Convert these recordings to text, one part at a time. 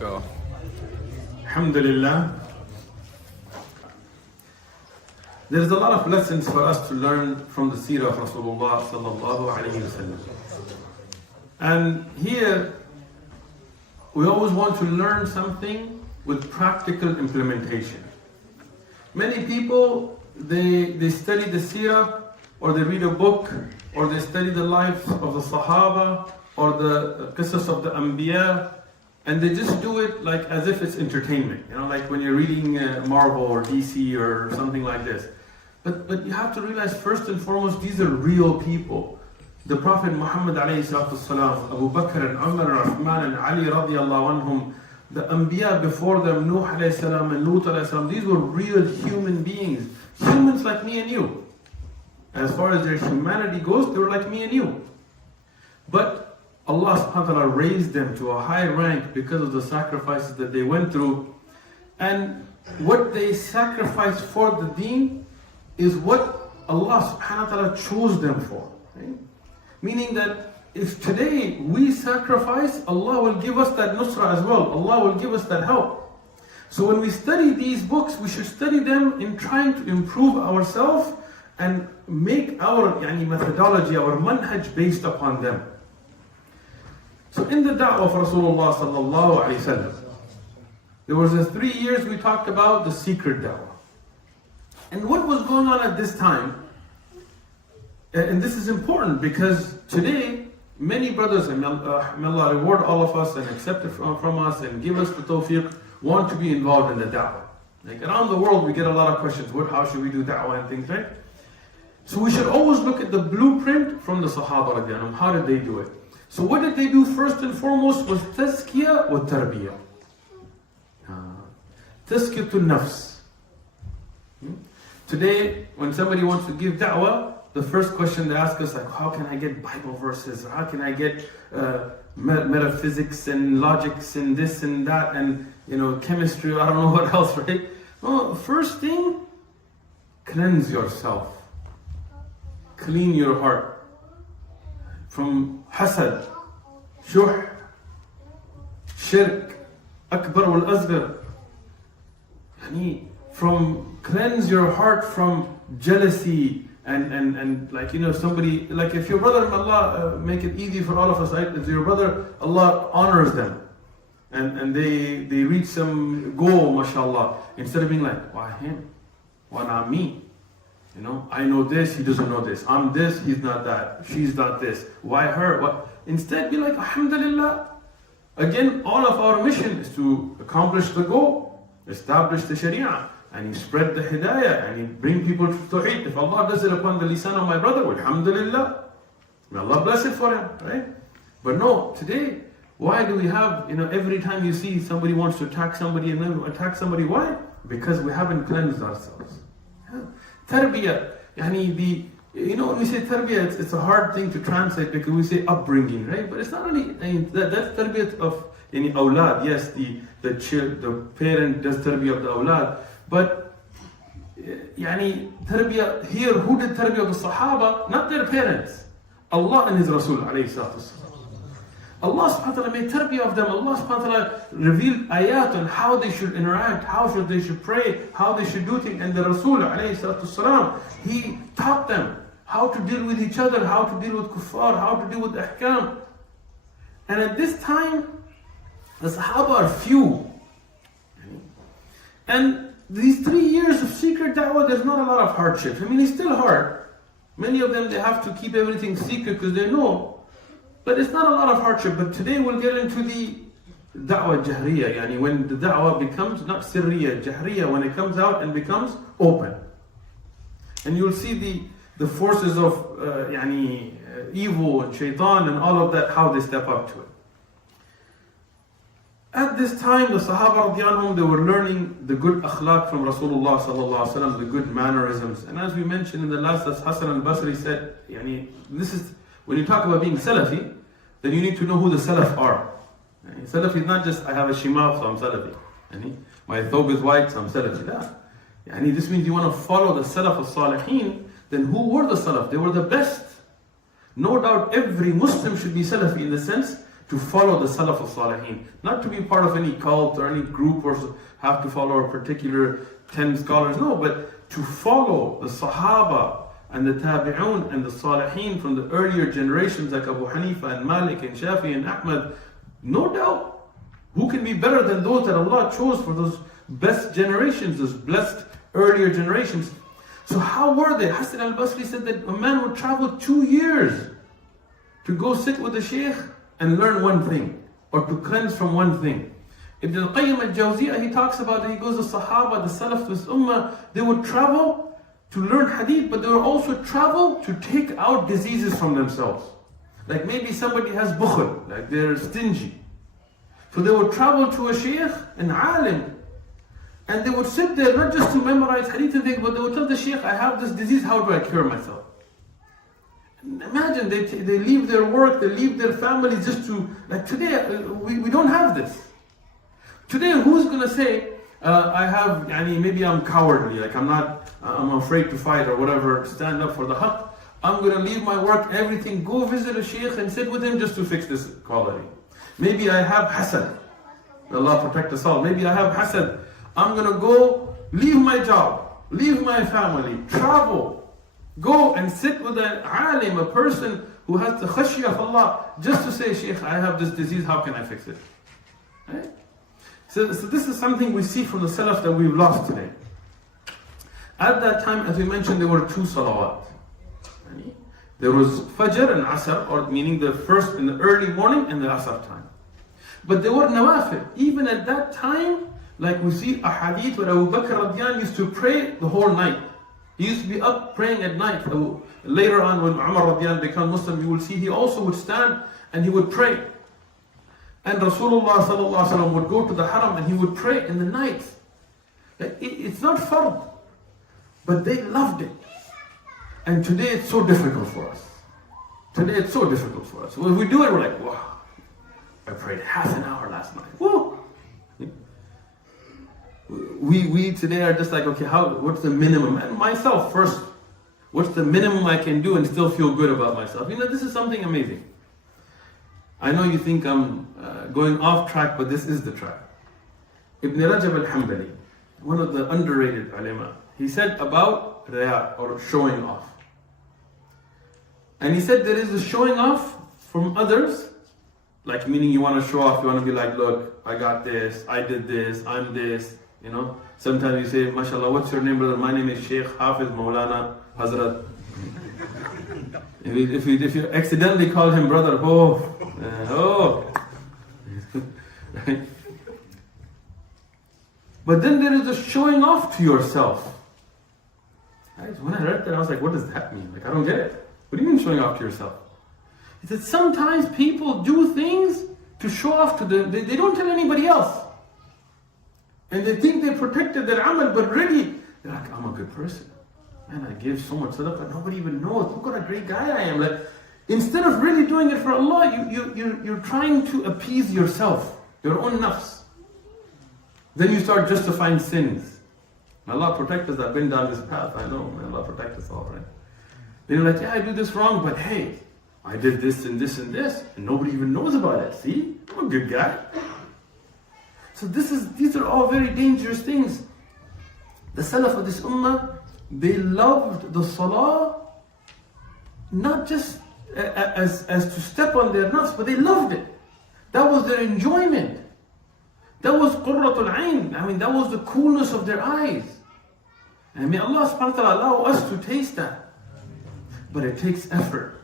Go. Alhamdulillah. There's a lot of lessons for us to learn from the Seerah of Rasulullah sallallahu alayhi wasallam. And here, we always want to learn something with practical implementation. Many people, they study the Seerah, or they read a book, or they study the life of the Sahaba, or the qisas of the Anbiya, and they just do it like as if it's entertainment, like when you're reading Marvel or DC or something like this. But you have to realize, first and foremost, these are real people. The Prophet Muhammad alayhi salatu wasalam, Abu Bakr and Umar and Uthman and Ali radiallahu anhum, the Anbiya before them, Nuh alayhi salam and Lut alayhi salam, these were real human beings. Humans like me and you. As far as their humanity goes, they were like me and you. But Allah subhanahu wa ta'ala raised them to a high rank because of the sacrifices that they went through. And what they sacrificed for the deen is what Allah subhanahu wa ta'ala chose them for. Right? Meaning that if today we sacrifice, Allah will give us that nusra as well. Allah will give us that help. So when we study these books, we should study them in trying to improve ourselves and make our methodology, our manhaj based upon them. So in the da'wah of Rasulullah sallallahu alayhi wasallam, there was 3 years we talked about the secret da'wah. And what was going on at this time, and this is important because today, many brothers, and may Allah reward all of us and accept it from us and give us the tawfiq, want to be involved in the da'wah. Like around the world we get a lot of questions, how should we do da'wah and things, right? So we should always look at the blueprint from the Sahaba radiallahu anhum. How did they do it? So what did they do first and foremost was tazkiyah wa tarbiyah. Tazkiyatul nafs. Today, when somebody wants to give da'wah, the first question they ask us, like, how can I get Bible verses? How can I get metaphysics and logics and this and that and chemistry, I don't know what else, right? No, first thing, cleanse yourself. Clean your heart from hasad, shuh, shirk, akbar wal asghar. From cleanse your heart from jealousy and somebody, like if your brother, Allah make it easy for all of us, right? If your brother, Allah honors them and they reach some goal, mashallah, instead of being like, why him? Why not me? I know this, he doesn't know this. I'm this, he's not that. She's not this. Why her? What? Instead, be like, alhamdulillah. Again, all of our mission is to accomplish the goal, establish the sharia, and you spread the hidayah, and you bring people to tawheed. If Allah does it upon the lisan of my brother, alhamdulillah. May Allah bless it for him, right? But no, today, why do we have, every time you see somebody wants to attack somebody and then attack somebody, why? Because we haven't cleansed ourselves. Tarbiyah, when we say tarbiyah, it's a hard thing to translate because we say upbringing, right? But it's not only, that's tarbiyah of awlad. Yes, the parent does tarbiyah of the awlad. But tarbiyah here, who did tarbiyah of the Sahaba? Not their parents. Allah and His Rasul alayhi salatu wasalam. Allah subhanahu wa ta'ala made tarbiyah of them. Allah subhanahu wa ta'ala revealed ayat on how they should interact, they should pray, how they should do things. And the Rasul alayhi salatu wasalam, he taught them how to deal with each other, how to deal with kuffar, how to deal with ahkam. And at this time, the Sahaba are few. And these 3 years of secret da'wah, there's not a lot of hardships. It's still hard. Many of them, they have to keep everything secret because they know. But it's not a lot of hardship. But today we'll get into the da'wah jahriya, when the da'wah becomes not sirriya, jahriya, when it comes out and becomes open. And you'll see the forces of evil and shaitan and all of that, how they step up to it. At this time, the Sahaba radiallahu anhum, they were learning the good akhlaq from Rasulullah sallallahu alaihi wasallam, the good mannerisms. And as we mentioned in the last, as Hassan al-Basri said, this is, when you talk about being Salafi, then you need to know who the Salaf are. Salafi is not just, I have a shimab, so I'm Salafi. My thobe is white, so I'm Salafi. This means you want to follow the Salaf al-Salihin. Then who were the Salaf? They were the best. No doubt every Muslim should be Salafi in the sense to follow the Salaf al-Salihin. Not to be part of any cult or any group or have to follow a particular 10 scholars. No, but to follow the Sahaba and the Tabi'un and the Salihin from the earlier generations like Abu Hanifa and Malik and Shafi and Ahmad. No doubt. Who can be better than those that Allah chose for those best generations, those blessed earlier generations? So how were they? Hassan al-Basri said that a man would travel 2 years to go sit with a shaykh and learn one thing, or to cleanse from one thing. Ibn al-Qayyim al-Jawziyah, he talks about it, he goes, the Sahaba, the Salaf, this Ummah, they would travel to learn hadith, but they would also travel to take out diseases from themselves. Like maybe somebody has bukhl, like they're stingy. So they would travel to a shaykh, an alim, and they would sit there not just to memorize hadith and things, but they would tell the shaykh, I have this disease, how do I cure myself? And imagine, they leave their work, they leave their families just to, like today, we don't have this. Today, who's going to say, maybe I'm cowardly, like I'm afraid to fight or whatever, stand up for the haqq. I'm going to leave my work, everything, go visit a shaykh and sit with him just to fix this quality. Maybe I have hasad. Allah protect us all. Maybe I have hasad. I'm going to go leave my job, leave my family, travel, go and sit with an alim, a person who has the khashiyah of Allah, just to say, Shaykh, I have this disease, how can I fix it? Right? So this is something we see from the Salaf that we've lost today. At that time, as we mentioned, there were 2 salawat. There was Fajr and Asr, or meaning the first in the early morning and the Asr time. But there were nawafil. Even at that time, like we see a hadith where Abu Bakr radiyan used to pray the whole night. He used to be up praying at night. Later on when Umar radiyan became Muslim, you will see he also would stand and he would pray. And Rasulullah sallallahu alaihi wasallam would go to the haram and he would pray in the night. It's not fard, but they loved it. And today it's so difficult for us. Today it's so difficult for us. When we do it, we're like, wow, I prayed half an hour last night. Woo! We today are just like, okay, what's the minimum? And myself first, what's the minimum I can do and still feel good about myself? This is something amazing. I know you think I'm going off track, but this is the track. Ibn Rajab al-Hanbali, one of the underrated ulama, he said about riya, or showing off. And he said there is a showing off from others, like meaning you want to show off, you want to be like, look, I got this, I did this, I'm this. Sometimes you say, mashallah, what's your name, brother? My name is Sheikh Hafiz Maulana Hazrat. If you accidentally call him brother, But then there is a showing off to yourself. When I read that, I was like, what does that mean? I don't get it. What do you mean showing off to yourself? He said, sometimes people do things to show off to them. They don't tell anybody else. And they think they protected their amal, but really, they're like, I'm a good person. Man, I give so much sadaqah, nobody even knows. Look what a great guy I am. Like, instead of really doing it for Allah, you're trying to appease yourself, your own nafs. Then you start justifying sins. May Allah protect us, I've been down this path, I know. May Allah protect us all, right? Then you're like, yeah, I do this wrong, but hey, I did this and this and this, and nobody even knows about it. See? I'm a good guy. So these are all very dangerous things. The Salaf of this Ummah, they loved the Salah, not just as to step on their nafs, but they loved it. That was their enjoyment. That was Qurratul Ayn. That was the coolness of their eyes. And may Allah subhanahu wa ta'ala allow us to taste that. But it takes effort.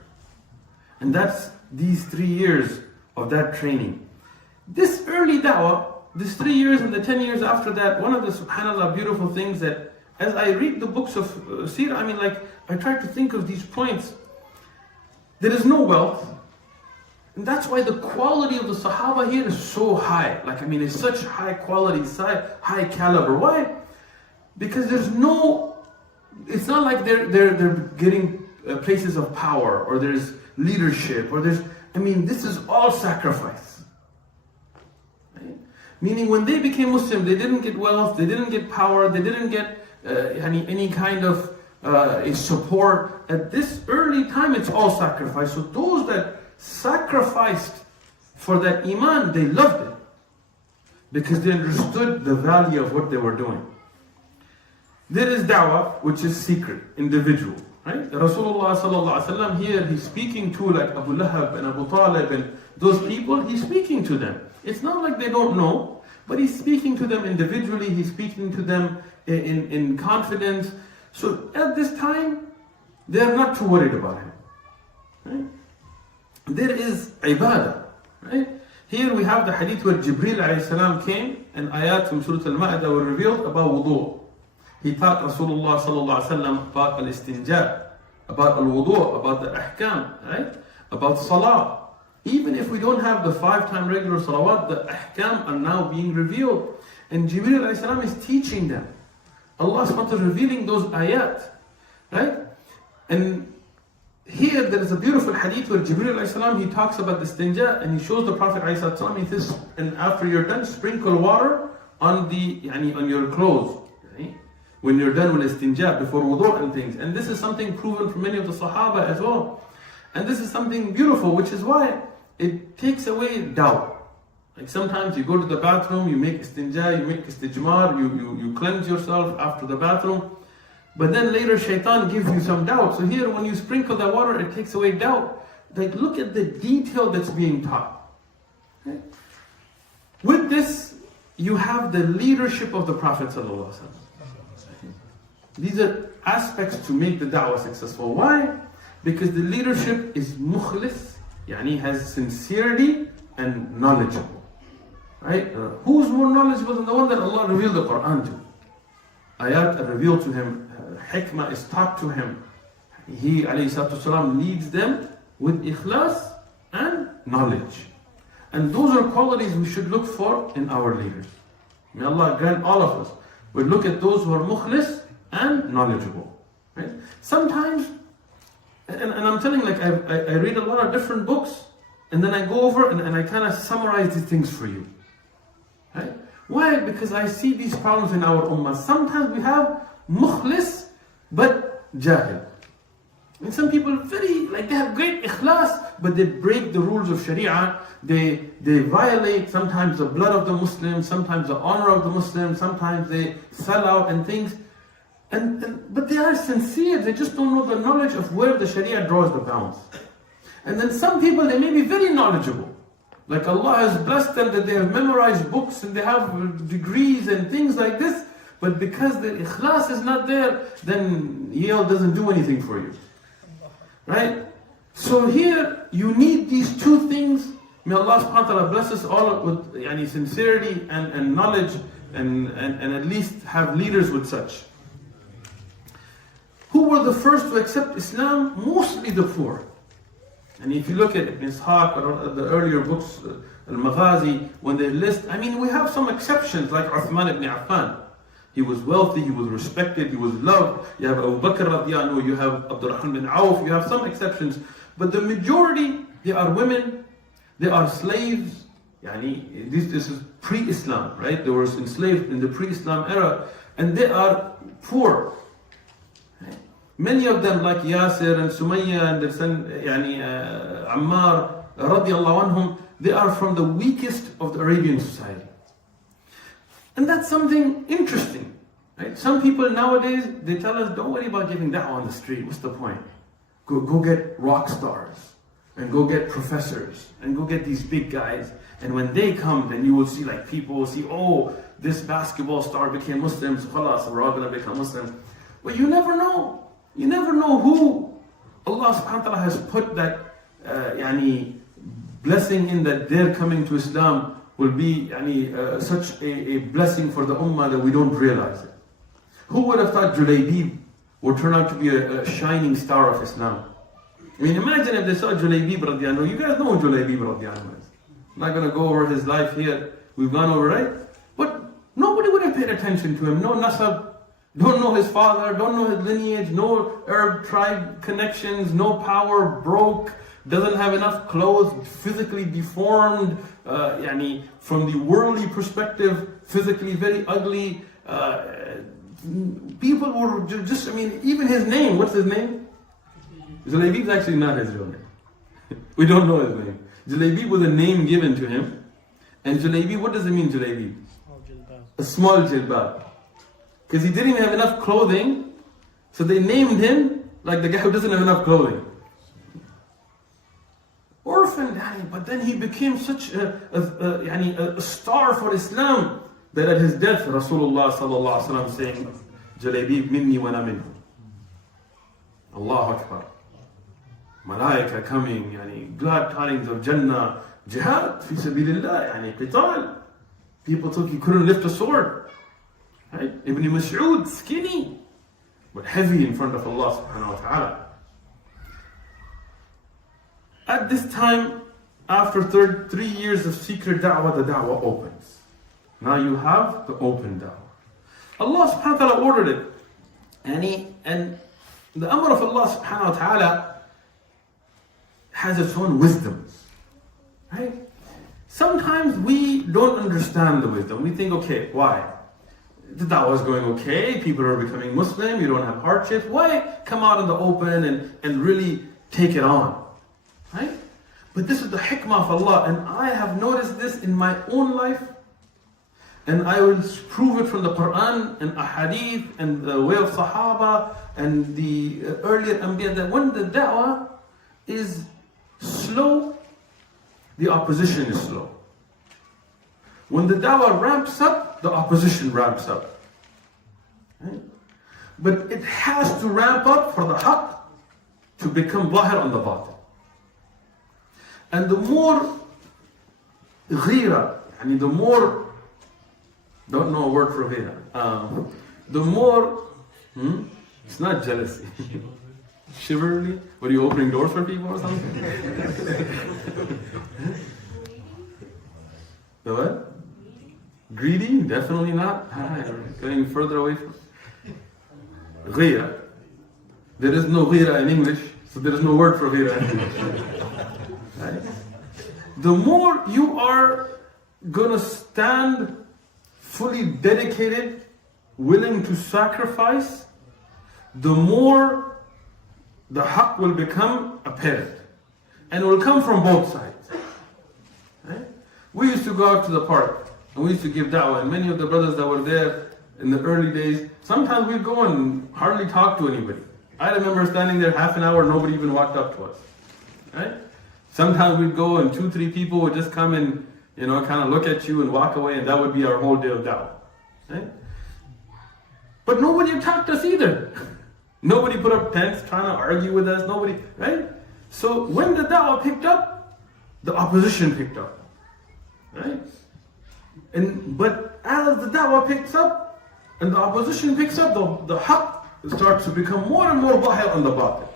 And that's these 3 years of that training. This early da'wah, this 3 years and the 10 years after that, one of the subhanAllah beautiful things that as I read the books of Seerah, I try to think of these points. There is no wealth. And that's why the quality of the Sahaba here is so high. It's such high quality, high caliber. Why? Because it's not like they're getting places of power, or there's leadership, or this is all sacrifice. Right? Meaning when they became Muslim, they didn't get wealth, they didn't get power, they didn't get any kind of support. At this early time, it's all sacrifice. So those that sacrificed for that iman, they loved it. Because they understood the value of what they were doing. There is da'wah, which is secret, individual. Right? Rasulullah sallallahu alaihi wasallam here, he's speaking to like Abu Lahab and Abu Talib and those people, he's speaking to them. It's not like they don't know, but he's speaking to them individually, he's speaking to them in confidence. So at this time, they're not too worried about him. Right? There is ibadah. Right? Here we have the hadith where Jibreel alayhi salam came and ayat from Surah Al-Ma'idah were revealed about wudu. He taught Rasulullah sallallahu alaihi wasallam about al-istinja, about al-wudu, about the ahkam, right? About salah. Even if we don't have the 5-time regular salawat, the ahkam are now being revealed. And Jibreel alayhi salam is teaching them. Allah subhanahu wa ta'ala is revealing those ayat, right? And here there is a beautiful hadith where Jibreel alayhi salam, he talks about the istinja and he shows the Prophet alayhi salam, he says, and after you're done, sprinkle water on on your clothes. Right? When you're done with istinja, before wudu and things. And this is something proven from many of the Sahaba as well. And this is something beautiful, which is why it takes away doubt. Like sometimes you go to the bathroom, you make istinja, you make istijmar, you cleanse yourself after the bathroom. But then later shaitan gives you some doubt. So here when you sprinkle that water, it takes away doubt. Like look at the detail that's being taught. Okay? With this, you have the leadership of the Prophet ﷺ. These are aspects to make the da'wah successful. Why? Because the leadership is mukhlis, yani has sincerity and knowledgeable. Right? Who's more knowledgeable than the one that Allah revealed the Quran to? Ayat are revealed to him, hikmah is taught to him. He ﷺ leads them with ikhlas and knowledge. And those are qualities we should look for in our leaders. May Allah grant all of us. We look at those who are mukhlis and knowledgeable. Right? Sometimes, and I'm telling you, like I read a lot of different books, and then I go over and I kind of summarize these things for you. Right? Why? Because I see these problems in our ummah. Sometimes we have mukhlis, but jahil. And some people they have great ikhlas, but they break the rules of Sharia. They violate sometimes the blood of the Muslims, sometimes the honor of the Muslims, sometimes they sell out and things. But they are sincere, they just don't know the knowledge of where the Sharia draws the bounds. And then some people, they may be very knowledgeable. Like Allah has blessed them that they have memorized books and they have degrees and things like this. But because the ikhlas is not there, then Yale doesn't do anything for you. Right? So here, you need these two things. May Allah subhanahu wa ta'ala bless us all with sincerity and knowledge and at least have leaders with such. Who were the first to accept Islam? Mostly the poor. And if you look at Ibn Ishaq or the earlier books, Al-Maghazi, when they list, we have some exceptions like Uthman ibn Affan. He was wealthy, he was respected, he was loved. You have Abu Bakr radiallahu anhu, you have Abdurrahman bin Auf, you have some exceptions. But the majority, they are women, they are slaves. This is pre-Islam, right? They were enslaved in the pre-Islam era, and they are poor. Many of them, like Yasir and Sumayya and their son, Ammar radiallahu anhum, they are from the weakest of the Arabian society. And that's something interesting. Right? Some people nowadays, they tell us, don't worry about giving da'wah on the street. What's the point? Go get rock stars and go get professors and go get these big guys. And when they come, then you will see people will see, oh, this basketball star became Muslim, so khalas, we're all going to become Muslim. But you never know. You never know who Allah subhanahu wa ta'ala has put that blessing in, that their coming to Islam will be such a blessing for the ummah that we don't realize it. Who would have thought Julaybib would turn out to be a shining star of Islam? Imagine if they saw Julaybib radiallahu anhu. You guys know who Julaybib radiallahu anhu is. I'm not going to go over his life here. We've gone over, right? But nobody would have paid attention to him. No nasab. Don't know his father, don't know his lineage, no Arab tribe connections, no power, broke, doesn't have enough clothes, physically deformed, from the worldly perspective, physically very ugly. People were just, even his name, what's his name? Julaybib is actually not his real name. We don't know his name. Jalebi was a name given to him. And Jalebi, what does it mean, Jalebi? A small jilbab. Because he didn't have enough clothing, so they named him like the guy who doesn't have enough clothing. Orphan, but then he became such a star for Islam that at his death, Rasulullah sallallahu alaihi wasallam saying, Jalebi minni wa na minhu. Allahu Akbar. Malaika coming, glad tidings of Jannah, jihad, fi sabilillah, qital. People thought he couldn't lift a sword. Right? Ibn Mas'ud, skinny, but heavy in front of Allah subhanahu wa ta'ala. At this time, after 3 years of secret da'wah, the da'wah opens. Now you have the open da'wah. Allah subhanahu wa ta'ala ordered it. And the amr of Allah subhanahu wa ta'ala has its own wisdom. Right? Sometimes we don't understand the wisdom. We think, okay, why? The da'wah is going okay, people are becoming Muslim, you don't have hardships. Why come out in the open and really take it on? Right? But this is the hikmah of Allah, and I have noticed this in my own life, and I will prove it from the Quran and ahadith and the way of Sahaba and the earlier Anbiya, that when the da'wah is slow, the opposition is slow. When the da'wah ramps up, the opposition ramps up. Right? But it has to ramp up for the haqq to become zahir on the batil. And the more ghira, the more, don't know a word for ghira, the more, it's not jealousy. Chivalry? What, are you opening doors for people or something? The what? Greedy? Definitely not. Getting further away from ghira. There is no ghira in English, so there is no word for ghira in English. Right? The more you are gonna stand fully dedicated, willing to sacrifice, the more the haqq will become apparent. And it will come from both sides. Right? We used to go out to the park and we used to give da'wah, and many of the brothers that were there in the early days, sometimes we'd go and hardly talk to anybody. I remember standing there half an hour, nobody even walked up to us. Right? Sometimes we'd go and 2-3 people would just come and kind of look at you and walk away, and that would be our whole day of da'wah. Right? But nobody attacked us either. Nobody put up tents trying to argue with us, nobody, right? So when the da'wah picked up, the opposition picked up. Right? But as the da'wah picks up and the opposition picks up, the haqq starts to become more and more zahir on the batil.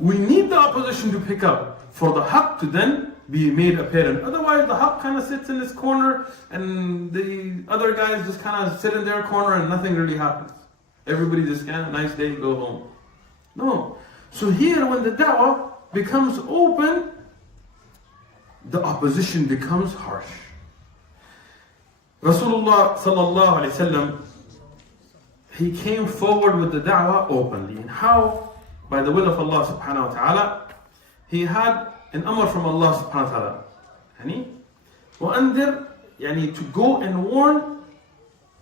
We need the opposition to pick up for the haqq to then be made apparent. Otherwise the haqq kind of sits in this corner and the other guys just kind of sit in their corner and nothing really happens. Everybody just kind of, nice day, go home. No. So here when the da'wah becomes open, the opposition becomes harsh. Rasulullah sallallahu alaihi wasallam, he came forward with the da'wah openly. And how? By the will of Allah subhanahu wa ta'ala, he had an amr from Allah subhanahu wa ta'ala. وَأَنذِرْ, to go and warn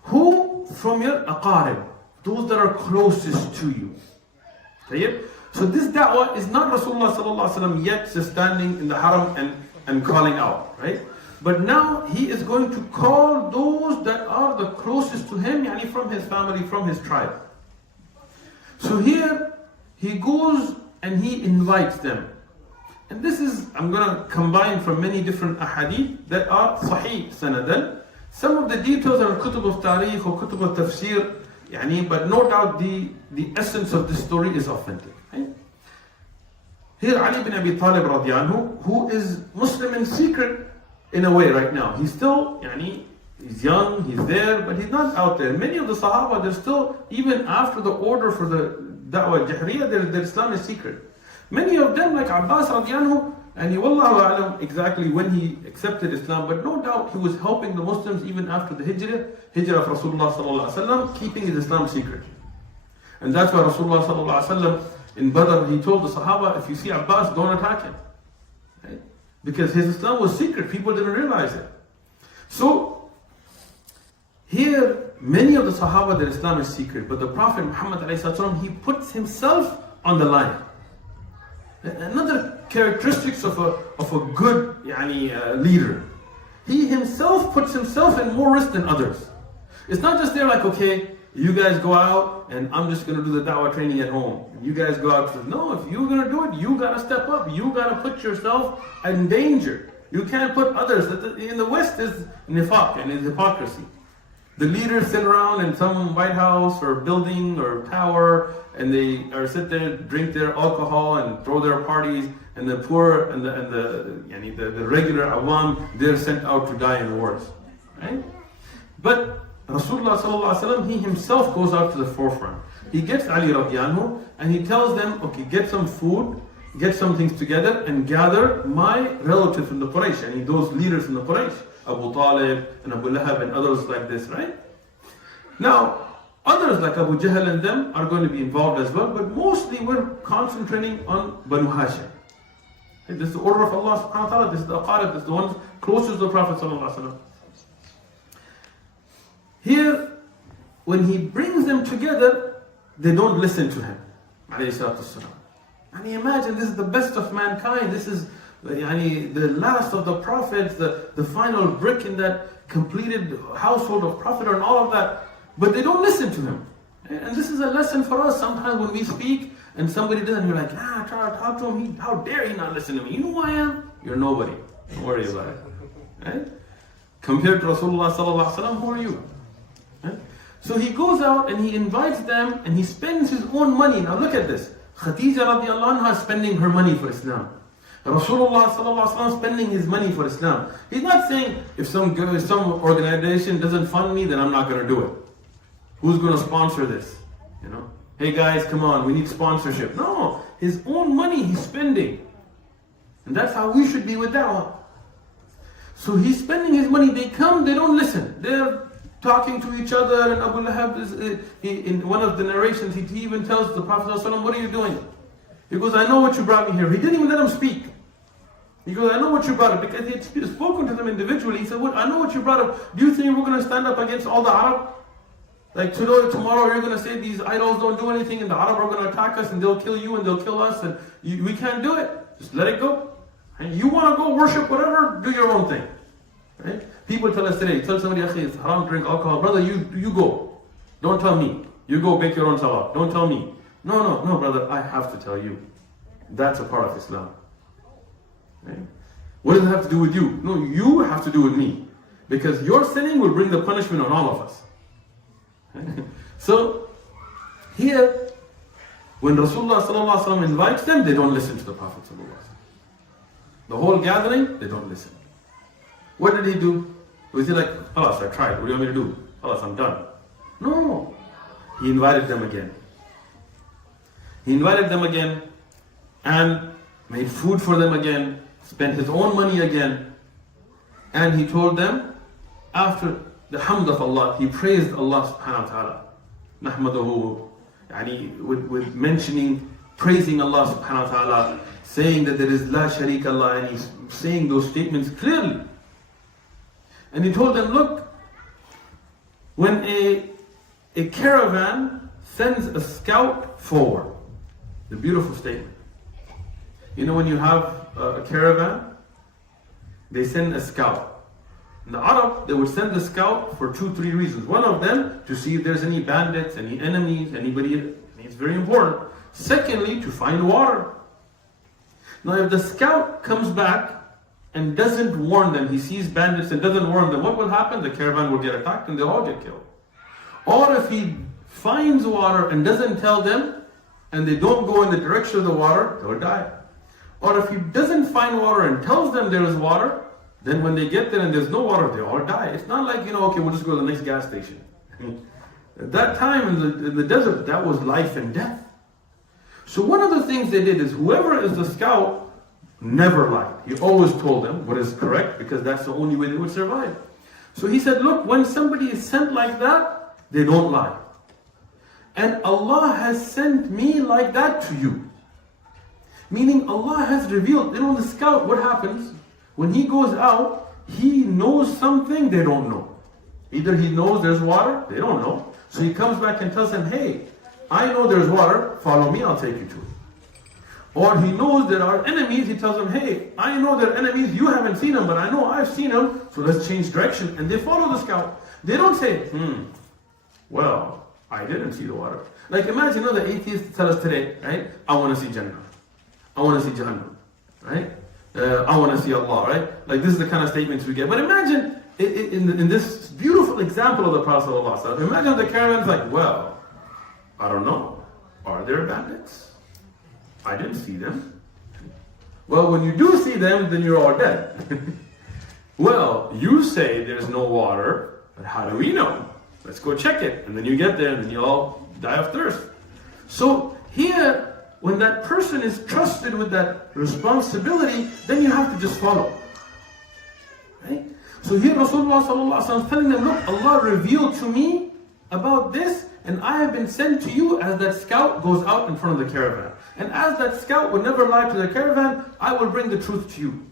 who? From your aqarib, those that are closest to you. So this da'wah is not Rasulullah sallallahu alaihi wasallam yet just standing in the haram and calling out, right? But now he is going to call those that are the closest to him, from his family, from his tribe. So here he goes and he invites them. And this is, I'm going to combine from many different ahadith that are sahih sanadan. Some of the details are kutub of tarikh or kutub of tafsir, but no doubt the essence of this story is authentic. Right? Here Ali bin Abi Talib radiallahu anhu, who is Muslim in secret in a way right now. He's still, he's young, he's there, but he's not out there. Many of the Sahaba, they're still, even after the order for the Da'wah Jahriyah, their Islam is secret. Many of them, like Abbas radiallahu anhu, wallahu a'lam exactly when he accepted Islam, but no doubt he was helping the Muslims even after the hijrah of Rasulullah sallallahu alaihi wasallam, keeping his Islam secret. And that's why Rasulullah sallallahu alaihi wasallam in Badr, he told the Sahaba, if you see Abbas, don't attack him. Right? Because his Islam was secret, people didn't realize it. So, here, many of the Sahaba, their Islam is secret, but the Prophet Muhammad ﷺ, he puts himself on the line. Another characteristics of a good leader. He himself puts himself in more risk than others. It's not just there like, okay, you guys go out and I'm just going to do the dawah training at home. You guys go out. No, if you're going to do it, you got to step up. You got to put yourself in danger. You can't put others. In the West is nifaq and is hypocrisy. The leaders sit around in some White House or building or tower and they sit there, drink their alcohol and throw their parties, and the poor and the regular awam, they're sent out to die in wars. Right? But Rasulullah sallallahu alaihi wasallam, he himself goes out to the forefront. He gets Ali radiallahu anhu and he tells them, okay, get some food, get some things together and gather my relatives in the Quraysh, and those leaders in the Quraysh, Abu Talib and Abu Lahab and others like this, right? Now, others like Abu Jahl and them are going to be involved as well, but mostly we're concentrating on Banu Hashim. This is the order of Allah subhanahu wa ta'ala, this is the aqarib, this is the ones closest to the Prophet sallallahu alaihi wasallam. Here, when he brings them together, they don't listen to him. And imagine, this is the best of mankind. This is the last of the prophets, the final brick in that completed household of prophet and all of that. But they don't listen to him. And this is a lesson for us. Sometimes when we speak and somebody doesn't, you're like, try to talk to him. How dare he not listen to me? You know who I am? You're nobody. Don't worry about it. Right? Compared to Rasulullah sallallahu alaihi wasallam, who are you? Right? So he goes out and he invites them and he spends his own money. Now look at this. Khadija radiallahu anha is spending her money for Islam. Rasulullah sallallahu alaihi wasallam spending his money for Islam. He's not saying if some organization doesn't fund me, then I'm not going to do it. Who's going to sponsor this? Hey guys, come on, we need sponsorship. No, his own money he's spending. And that's how we should be with da'wah. So he's spending his money, they come, they don't listen. They're talking to each other, and Abu Lahab is, in one of the narrations, he even tells the Prophet ﷺ, what are you doing? He goes, I know what you brought me here. He didn't even let him speak. He goes, I know what you brought up, because he had spoken to them individually. He said, I know what you brought up. Do you think we're going to stand up against all the Arab? Like tomorrow you're going to say these idols don't do anything and the Arab are going to attack us and they'll kill you and they'll kill us and we can't do it. Just let it go. And you want to go worship whatever, do your own thing. Right? People tell us today, tell somebody, it's haram to drink alcohol. Brother, you go. Don't tell me. You go make your own salah. Don't tell me. No, brother, I have to tell you. That's a part of Islam. Right? What does it have to do with you? No, you have to do with me. Because your sinning will bring the punishment on all of us. So, here, when Rasulullah sallallahu alaihi wasallam invites them, they don't listen to the Prophet sallallahu alaihi wasallam. The whole gathering, they don't listen. What did he do? Was he like, Khalas, I tried, what do you want me to do? Khalas, I'm done. No. He invited them again. He invited them again and made food for them again, spent his own money again, and he told them, after the hamd of Allah, he praised Allah subhanahu wa ta'ala. Nahmaduhu, with mentioning, praising Allah subhanahu wa ta'ala, saying that there is la sharik Allah, and he's saying those statements clearly. And he told them, look, when a caravan sends a scout forward, the beautiful statement. When you have a caravan, they send a scout. In the Arab, they would send the scout for 2-3 reasons. One of them, to see if there's any bandits, any enemies, anybody. It's very important. Secondly, to find water. Now, if the scout comes back and doesn't warn them, he sees bandits and doesn't warn them, what will happen? The caravan will get attacked and they'll all get killed. Or if he finds water and doesn't tell them, and they don't go in the direction of the water, they'll die. Or if he doesn't find water and tells them there is water, then when they get there and there's no water, they all die. It's not like, okay, we'll just go to the next gas station. At that time in the desert, that was life and death. So one of the things they did is whoever is the scout never lied. He always told them what is correct because that's the only way they would survive. So he said, look, when somebody is sent like that, they don't lie. And Allah has sent me like that to you. Meaning Allah has revealed, the scout, what happens? when he goes out, he knows something they don't know. Either he knows there's water, they don't know. So he comes back and tells them, hey, I know there's water, follow me, I'll take you to it. Or he knows there are enemies, he tells them, hey, I know there are enemies, you haven't seen them, but I know I've seen them, so let's change direction. And they follow the scout. They don't say, well, I didn't see the water. Like imagine the atheists tell us today, right? I want to see Jannah. I want to see Jahannam, right? I want to see Allah, right? Like this is the kind of statements we get. But imagine in this beautiful example of the Prophet ﷺ, imagine the caravan's like, well, I don't know. Are there bandits? I didn't see them. Well, when you do see them, then you're all dead. Well, you say there's no water, but how do we know? Let's go check it. And then you get there and then you all die of thirst. So here, when that person is trusted with that responsibility, then you have to just follow. Right? So here Rasulullah ﷺ is telling them, look, Allah revealed to me about this, and I have been sent to you as that scout goes out in front of the caravan. And as that scout would never lie to the caravan, I will bring the truth to you.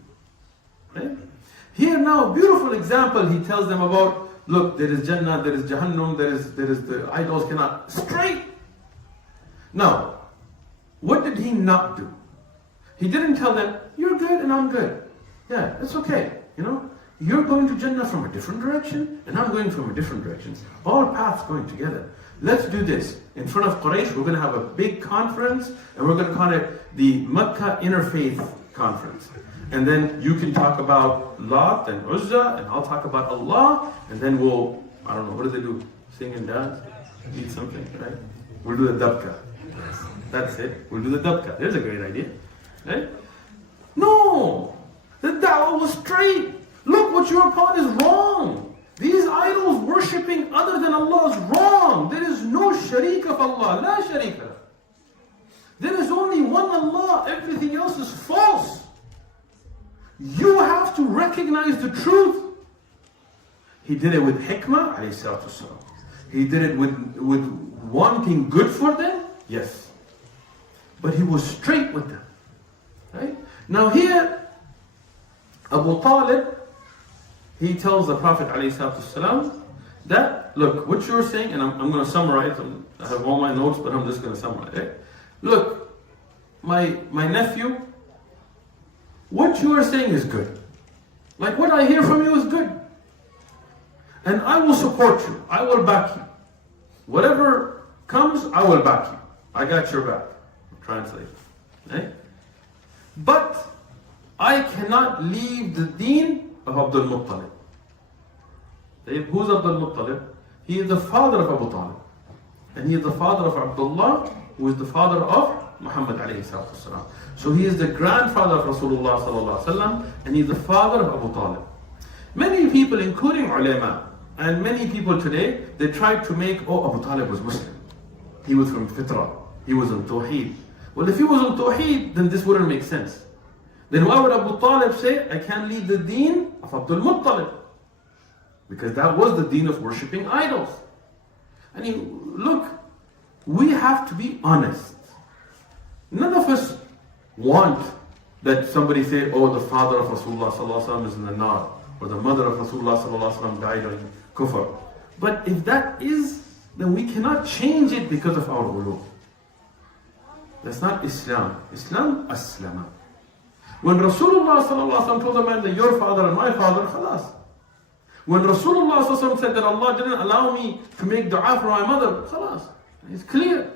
Right? Here now, a beautiful example, he tells them about, look, there is Jannah, there is Jahannam, there is the idols cannot, straight. Now, what did he not do? He didn't tell them, you're good and I'm good. Yeah, it's okay, You're going to Jannah from a different direction, and I'm going from a different direction. All paths going together. Let's do this. In front of Quraysh, we're going to have a big conference, and we're going to call it the Makkah Interfaith Conference. And then you can talk about Lat and Uzza, and I'll talk about Allah, and then we'll, I don't know, what do they do? Sing and dance? Eat something, right? We'll do the dabka. That's it. We'll do the dabka. There's a great idea. Right? No! The da'wah was straight. Look, what you're upon is wrong. These idols worshipping other than Allah is wrong. There is no sharik of Allah. La sharika. There is only one Allah. Everything else is false. You have to recognize the truth. He did it with hikmah, alayhi salatu wasalam. He did it with wanting good for them. Yes. But he was straight with them. Right? Now here, Abu Talib, he tells the Prophet ﷺ that, look, what you're saying, and I'm going to summarize, I have all my notes, but I'm just going to summarize it. Look, my nephew, what you are saying is good. Like what I hear from you is good. And I will support you. I will back you. Whatever comes, I will back you. I got your back. Translate. Right? But I cannot leave the deen of Abdul Muttalib. Who's Abdul Muttalib? He is the father of Abu Talib. And he is the father of Abdullah, who is the father of Muhammad alayhi salatu wasalam. So he is the grandfather of Rasulullah sallallahu alaihi wasallam, and he is the father of Abu Talib. Many people, including ulama, and many people today, they try to make, Abu Talib was Muslim. He was from Fitra. He was on Tawheed. Well, if he was on Tawheed, then this wouldn't make sense. Then why would Abu Talib say, I can't leave the deen of Abdul Muttalib? Because that was the deen of worshipping idols. And look, we have to be honest. None of us want that somebody say, the father of Rasulullah sallallahu alaihi wasallam is in the nar, or the mother of Rasulullah sallallahu alaihi wasallam died on kufr. But if that is, then we cannot change it because of our ghulu. That's not Islam. Islam, aslama. When Rasulullah sallallahu alaihi wasallam told the man that your father and my father, khalas. When Rasulullah sallallahu alaihi wasallam said that Allah didn't allow me to make dua for my mother, khalas. It's clear.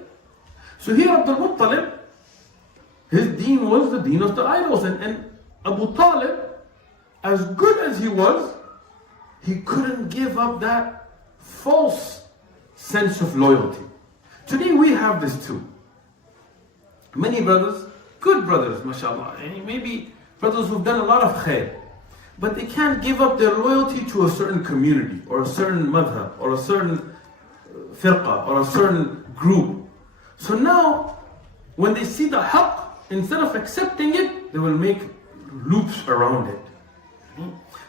So here Abdul Muttalib, his deen was the deen of the idols. And Abu Talib, as good as he was, he couldn't give up that false sense of loyalty. Today we have this too. Many brothers, good brothers, mashallah, and maybe brothers who've done a lot of khair, but they can't give up their loyalty to a certain community, or a certain madhab, or a certain firqa, or a certain group. So now, when they see the haqq, instead of accepting it, they will make loops around it.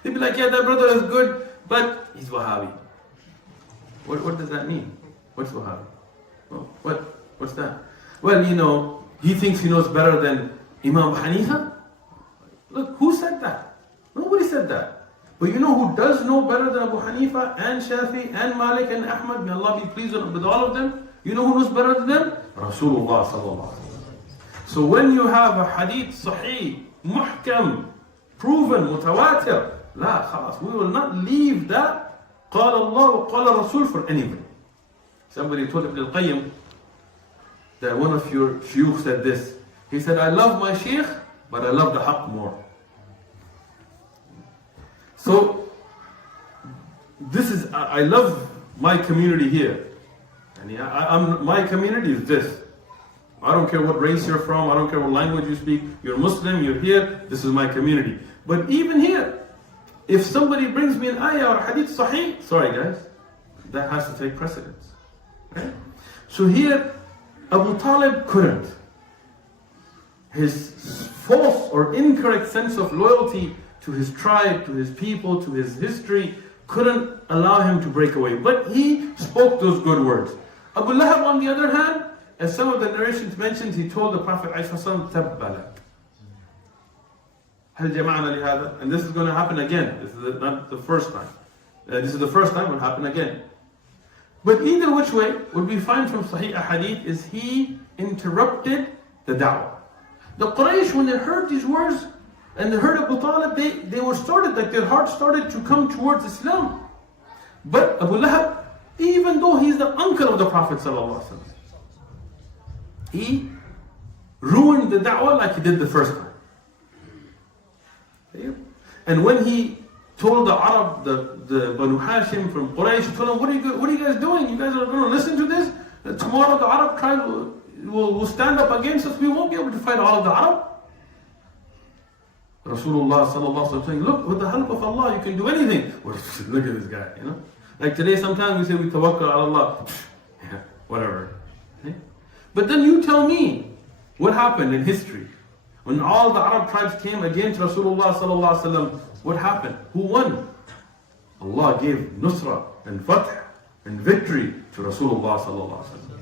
They'll be like, yeah, that brother is good, but he's Wahhabi. What does that mean? What's Wahhabi? Well, what's that? Well, he thinks he knows better than Imam Hanifa. Look, who said that? said that. But you know who does know better than Abu Hanifa and Shafi and Malik and Ahmad? May Allah be pleased with all of them. You know who knows better than them? Rasulullah sallallahu alaihi wasallam. So when you have a hadith sahih, muhkam, proven, mutawatir, la khalas, we will not leave that قال Allah wa قال Rasul for anybody. Somebody told Ibn al-Qayyim that one of your shuyukh said this. He said, I love my shaykh, but I love the haqq more. So, this is, I love my community here. And my community is this. I don't care what race you're from, I don't care what language you speak, you're Muslim, you're here, this is my community. But even here, if somebody brings me an ayah or hadith sahih, sorry guys, that has to take precedence. Right? So here, Abu Talib couldn't. His false or incorrect sense of loyalty to his tribe, to his people, to his history, couldn't allow him to break away. But he spoke those good words. Abu Lahab, on the other hand, as some of the narrations mentioned, he told the Prophet ﷺ, تَبَّ لَكَ هل جمعنا لهذا? And this is going to happen again. This is not the first time. This is the first time it will happen again. But either which way, what we find from Sahih Ahadith is he interrupted the da'wah. The Quraysh, when they heard these words, and they heard Abu Talib, they were started, like their hearts started to come towards Islam. But Abu Lahab, even though he's the uncle of the Prophet ﷺ, he ruined the da'wah like he did the first time. And when he told the Arab, the Banu Hashim from Quraysh, he told them, what are you guys doing? You guys are going to listen to this? Tomorrow the Arab tribe will stand up against us. We won't be able to fight all of the Arab. Rasulullah sallallahu alaihi wasallam saying, look, with the help of Allah, you can do anything. Look at this guy, you know. Like today, sometimes we say we tawakkal ala Allah. Yeah, whatever. Okay? But then you tell me what happened in history. When all the Arab tribes came against Rasulullah sallallahu alaihi wasallam, what happened? Who won? Allah gave nusra and fath and victory to Rasulullah sallallahu alaihi wasallam.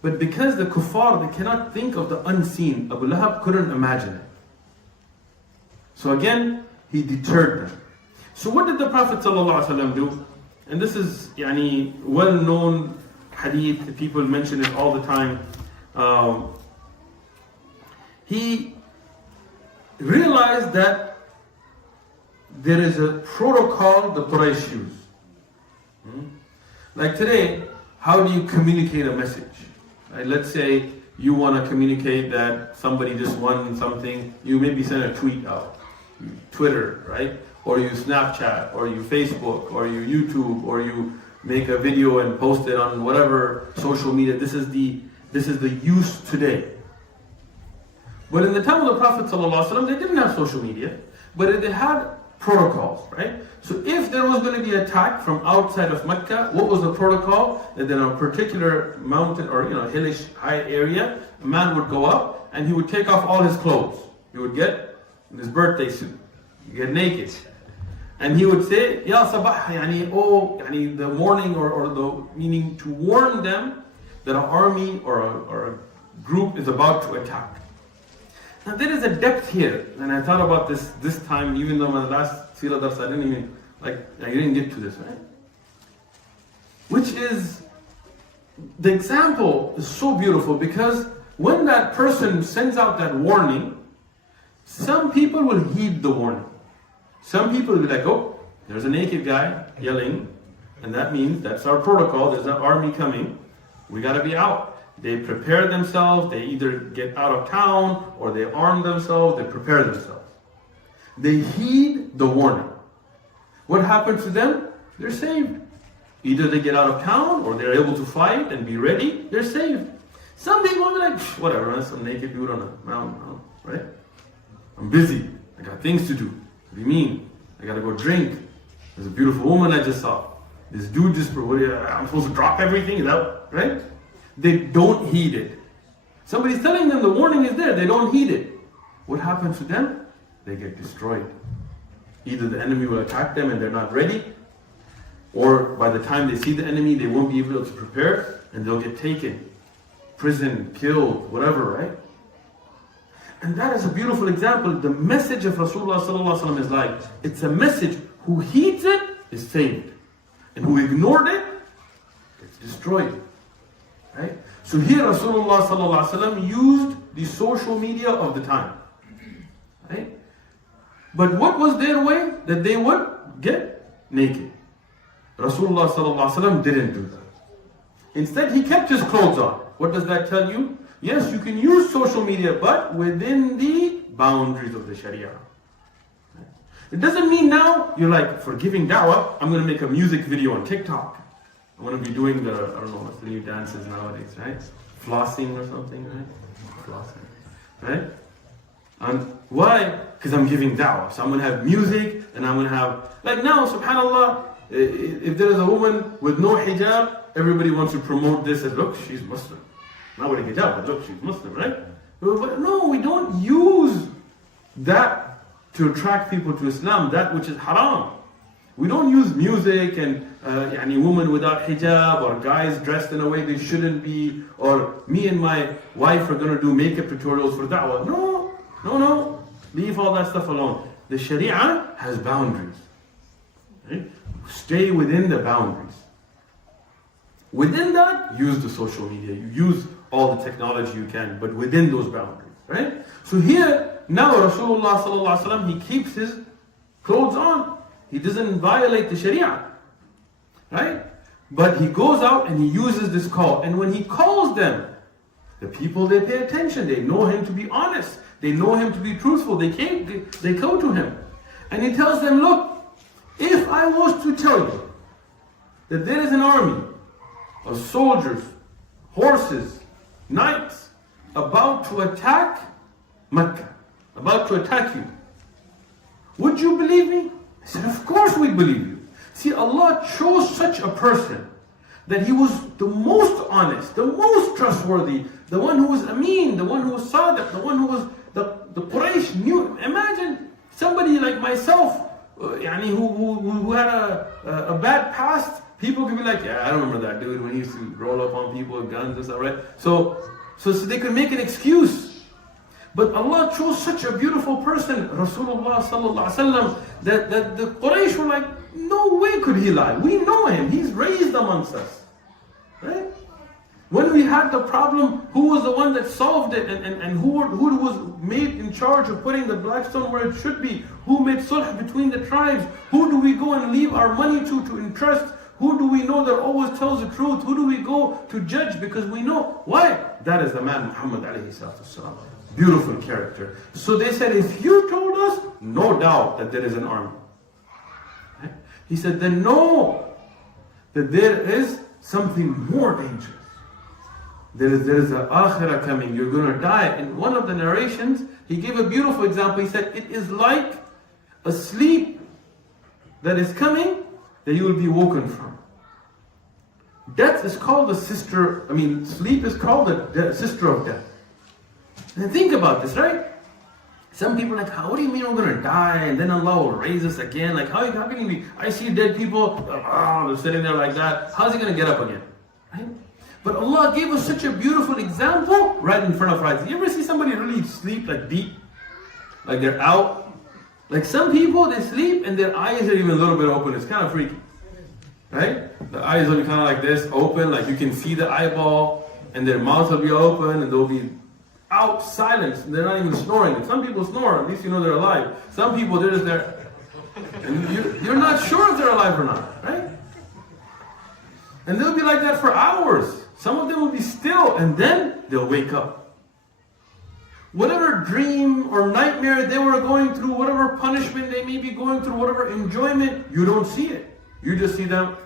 But because the kuffar, they cannot think of the unseen, Abu Lahab couldn't imagine it. So again, he deterred them. So what did the Prophet ﷺ do? And this is well-known hadith, people mention it all the time. He realized that there is a protocol the Quraysh use. Like today, how do you communicate a message? Right? Let's say you want to communicate that somebody just won something, you maybe send a tweet out. Twitter, right? Or you Snapchat, or you Facebook, or you YouTube, or you make a video and post it on whatever social media. This is the use today. But in the time of the Prophet ﷺ, they didn't have social media, but they had protocols, right? So if there was going to be an attack from outside of Mecca, what was the protocol? That in a particular mountain or hillish high area, a man would go up and he would take off all his clothes. He would get in his birthday suit, you get naked. And he would say, Ya Sabah, the morning or the meaning to warn them that an army or a group is about to attack. Now there is a depth here, and I thought about this time, even though my last Seerah dars, I didn't get to this, right? Which is, the example is so beautiful because when that person sends out that warning, some people will heed the warning. Some people will be like, oh, there's a naked guy yelling, and that means that's our protocol, there's an army coming, we gotta be out. They prepare themselves, they either get out of town, or they arm themselves, they prepare themselves. They heed the warning. What happens to them? They're saved. Either they get out of town, or they're able to fight and be ready, they're saved. Some people will be like, whatever, man, some naked dude on a mountain, right? I'm busy. I got things to do. What do you mean? I gotta go drink. There's a beautiful woman I just saw. This dude just, I'm supposed to drop everything? Is that right? They don't heed it. Somebody's telling them the warning is there. They don't heed it. What happens to them? They get destroyed. Either the enemy will attack them and they're not ready, or by the time they see the enemy, they won't be able to prepare and they'll get taken. Prison, killed, whatever, right? And that is a beautiful example. The message of Rasulullah sallallahu alaihi wasallam is like, it's a message, who heeds it is saved. And who ignored it, it's destroyed. Right? So here Rasulullah sallallahu alaihi wasallam used the social media of the time. Right? But what was their way? That they would get naked. Rasulullah sallallahu alaihi wasallam didn't do that. Instead, he kept his clothes on. What does that tell you? Yes, you can use social media, but within the boundaries of the Sharia. It doesn't mean now you're like, for giving da'wah, I'm going to make a music video on TikTok. I'm going to be doing the, I don't know, what's the new dances nowadays, right? Flossing or something, right? Flossing, right? And why? Because I'm giving da'wah. So I'm going to have music, and I'm going to have, like now, subhanAllah, if there is a woman with no hijab, everybody wants to promote this as, look, she's Muslim. Not with a hijab, but look, she's Muslim, right? But no, we don't use that to attract people to Islam, that which is haram. We don't use music and women without hijab, or guys dressed in a way they shouldn't be, or me and my wife are going to do makeup tutorials for da'wah. No. Leave all that stuff alone. The Sharia has boundaries. Right? Stay within the boundaries. Within that, use the social media. You use all the technology you can, but within those boundaries. Right? So here, now Rasulullah sallallahu alaihi wasallam, he keeps his clothes on. He doesn't violate the Sharia. Right? But he goes out and he uses this call. And when he calls them, the people, they pay attention. They know him to be honest. They know him to be truthful. They go to him. And he tells them, look, if I was to tell you that there is an army of soldiers, horses, knights, about to attack Mecca, about to attack you, would you believe me? I said, of course we believe you. See, Allah chose such a person that he was the most honest, the most trustworthy, the one who was Ameen, the one who was Sadiq, the one who was the Quraysh knew. Imagine somebody like myself, who had a bad past. People could be like, yeah, I don't remember that dude when he used to roll up on people with guns and stuff, right? So they could make an excuse. But Allah chose such a beautiful person, Rasulullah sallallahu alaihi wasallam, that the Quraysh were like, no way could he lie. We know him. He's raised amongst us. Right? When we had the problem, who was the one that solved it, and who was made in charge of putting the black stone where it should be? Who made sulh between the tribes? Who do we go and leave our money to entrust? Who do we know that always tells the truth? Who do we go to judge? Because we know. Why? That is the man Muhammad alayhi salatu wasalam. Beautiful character. So they said, if you told us, no doubt that there is an army. Right? He said, then know that there is something more dangerous. There is an akhirah coming. You're going to die. In one of the narrations, he gave a beautiful example. He said, it is like a sleep that is coming that you will be woken from. Death is called sleep is called the sister of death. And think about this, right? Some people are like, what do you mean we're going to die and then Allah will raise us again? Like, how can you be? I see dead people, they're sitting there like that. How's he going to get up again? Right? But Allah gave us such a beautiful example right in front of our eyes. You ever see somebody really sleep like deep? Like they're out? Like some people, they sleep and their eyes are even a little bit open. It's kind of freaky. Right? The eyes will be kind of like this, open, like you can see the eyeball, and their mouth will be open, and they'll be out, silence, and they're not even snoring. And some people snore, at least you know they're alive. Some people, they're just there, and you're not sure if they're alive or not, right? And they'll be like that for hours. Some of them will be still, and then they'll wake up. Whatever dream or nightmare they were going through, whatever punishment they may be going through, whatever enjoyment, you don't see it. You just see them,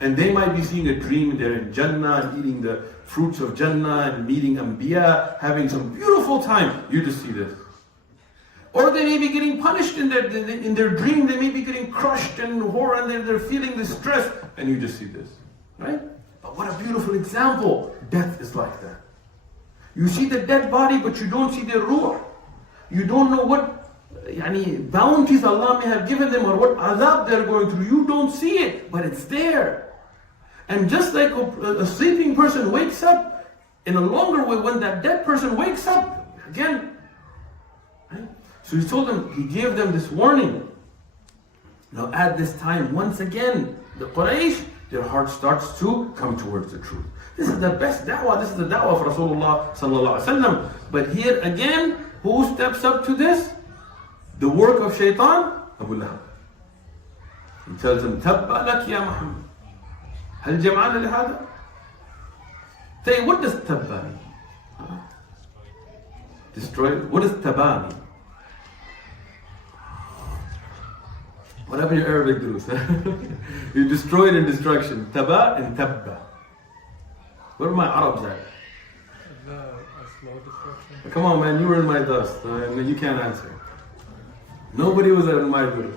and they might be seeing a dream, they're in Jannah, and eating the fruits of Jannah, and meeting Anbiya, having some beautiful time. You just see this. Or they may be getting punished in their dream, they may be getting crushed and horror, and they're feeling the stress, and you just see this. Right? But what a beautiful example. Death is like that. You see the dead body, but you don't see their ruh. You don't know what bounties Allah may have given them or what azab they're going through. You don't see it, but it's there. And just like a sleeping person wakes up, in a longer way, when that dead person wakes up, again, So he told them, he gave them this warning. Now at this time, once again, the Quraysh, their heart starts to come towards the truth. This is the best da'wah, this is the da'wah of Rasulullah sallallahu alaihi wasallam. But here again, who steps up to this? The work of shaitan, Abu Lahab. He tells him, Tabba lak ya Muhammad. Hal jam'ana lihada? Say, what does tabba mean? Destroy. What does tabba mean? What happened to your Arabic Durus? You destroyed in destruction. Taba and tabba. Where are my Arabs at? A slow destruction. Come on, man, you were in my dust. You can't answer. Nobody was in my Durus.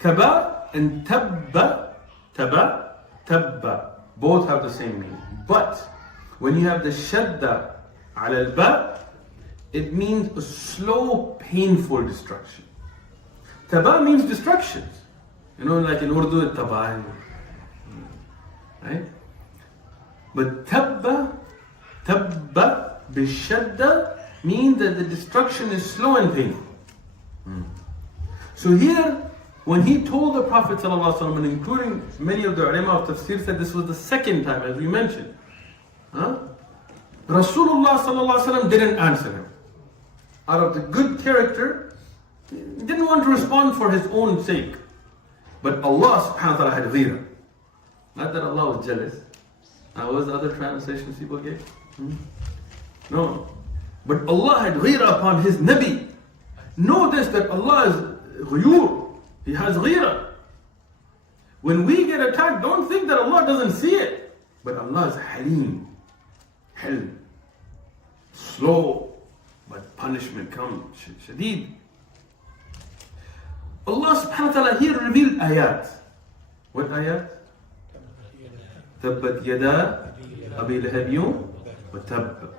Taba and tabba, tabba, both have the same meaning. But when you have the shadda ala al-ba, it means a slow, painful destruction. Taba means destructions. You know, like in Urdu, taba. Right? But tabba bishadda means that the destruction is slow and painful. So here, when he told the Prophet ﷺ, and including many of the ulama of tafsir, said this was the second time, as we mentioned. Rasulullah ﷺ didn't answer him. Out of the good character, he didn't want to respond for his own sake. But Allah subhanahu wa ta'ala had ghira. Not that Allah was jealous. What was the other translations people gave? No. But Allah had ghira upon His Nabi. Know this, that Allah is ghuyur. He has ghira. When we get attacked, don't think that Allah doesn't see it. But Allah is halim. Hilm. Slow. But punishment comes. Shadeed. Allah subhanahu wa ta'ala here revealed ayat. What ayat? Tabbat yada abi lahabiyun wa tabb.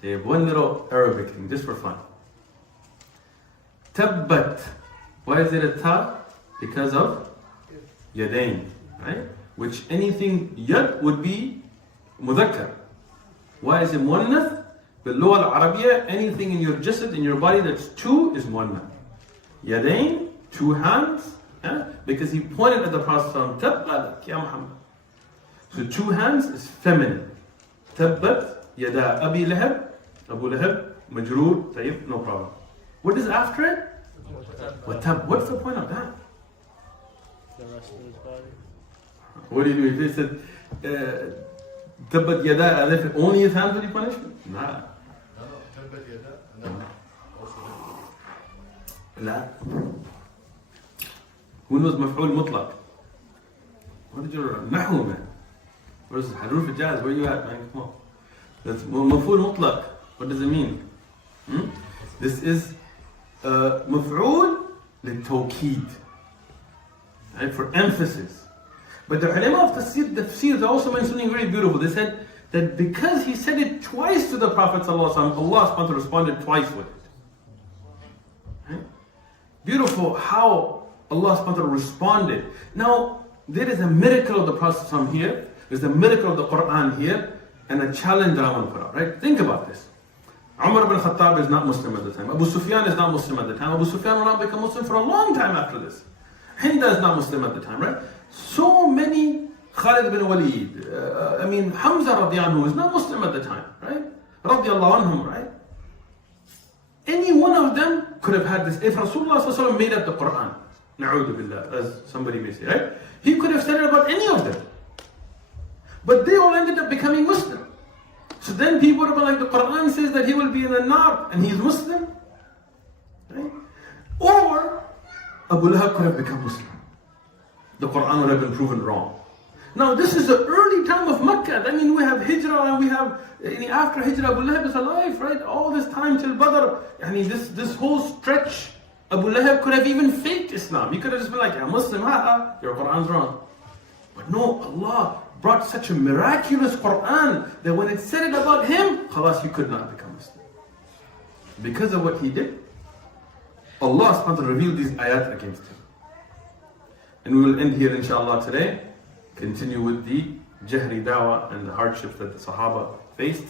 They have one little Arabic thing, just for fun. Tabbat. Why is it a ta? Because of yadain, right? Which anything yad would be mudhakkar. Why is it muannath? With Lugha al-Arabiya, anything in your jasad, in your body that's two is muannath. Yadain, two hands, because he pointed at the Prophet Tabbat ya Muhammad. So two hands is feminine. Tabbat yada abi lahab, Abu Lahab, majroor, tayyib, no problem. What is after it? What's the point of that? The rest of his body. What do you do? If he said Tabbat yada, as if only his hands would be punished? Nah. Tabbat yada, and then also. لا. Who knows مفعول مطلق? What did you نحو man? Where's Haruf al-Jaz? Where you at, man? Come on. That's مفعول مطلق. What does it mean? This is مفعول للتوكيد. Right? For emphasis. But the ulama of tafsir, they also mentioned something very beautiful. They said that because he said it twice to the Prophet ﷺ, Allah subhanahu wa ta'ala responded twice with it. Right? Beautiful how Allah subhanahu wa ta'ala responded. Now, there is a miracle of the Prophet ﷺ here, there's a miracle of the Quran here, and a challenge that I want to put out, right? Think about this. Umar ibn Khattab is not Muslim at the time. Abu Sufyan is not Muslim at the time. Abu Sufyan will not become Muslim for a long time after this. Hinda is not Muslim at the time, right? So many, Khalid ibn Walid, Hamza radiallahu anhu is not Muslim at the time, right? Radiallahu anhum, right? Any one of them could have had this. If Rasulullah sallallahu alaihi wasallam made up the Quran, na'udhu billah, as somebody may say, right? He could have said it about any of them. But they all ended up becoming Muslim. So then people would have been like, the Quran says that he will be in the nar, and he's Muslim. Right? Or Abu Lahab could have become Muslim. The Quran would have been proven wrong. Now this is the early time of Makkah. I mean, we have Hijrah and we have, after Hijrah, Abu Lahab is alive, right? All this time till Badr. This whole stretch, Abu Lahab could have even faked Islam. He could have just been like, I'm Muslim, your Quran's wrong. But no, Allah brought such a miraculous Quran that when it said it about him, khalas, he could not become Muslim. Because of what he did, Allah subhanahu wa ta'ala revealed these ayat against him. And we will end here inshallah today. Continue with the Jahri Dawah and the hardships that the Sahaba faced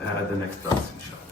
at the next class inshallah.